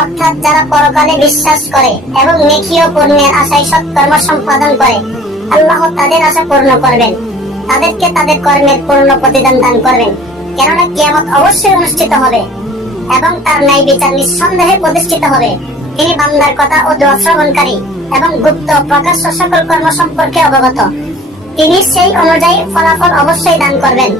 অর্থাৎ যারা পরকালে বিশ্বাস করে এবং নেকি ও পুণ্যের আশায় সৎকর্ম সম্পাদন করে, আল্লাহ তাদের আশা পূর্ণ করবেন, তাদেরকে তাদের কর্মের পূর্ণ প্রতিদান দান করবেন। কেননা কিয়ামত অবশ্যই অনুষ্ঠিত হবে এবং তার ন্যায় বিচার নিঃসন্দেহে প্রতিষ্ঠিত হবে। তিনি বান্দার কথা ও দোয়া শ্রবণকারী এবং গুপ্ত প্রকাশ্য সকল কর্ম সম্পর্কে অবগত। তিনি সেই অনুযায়ী ফলাফল অবশ্যই দান করবেন।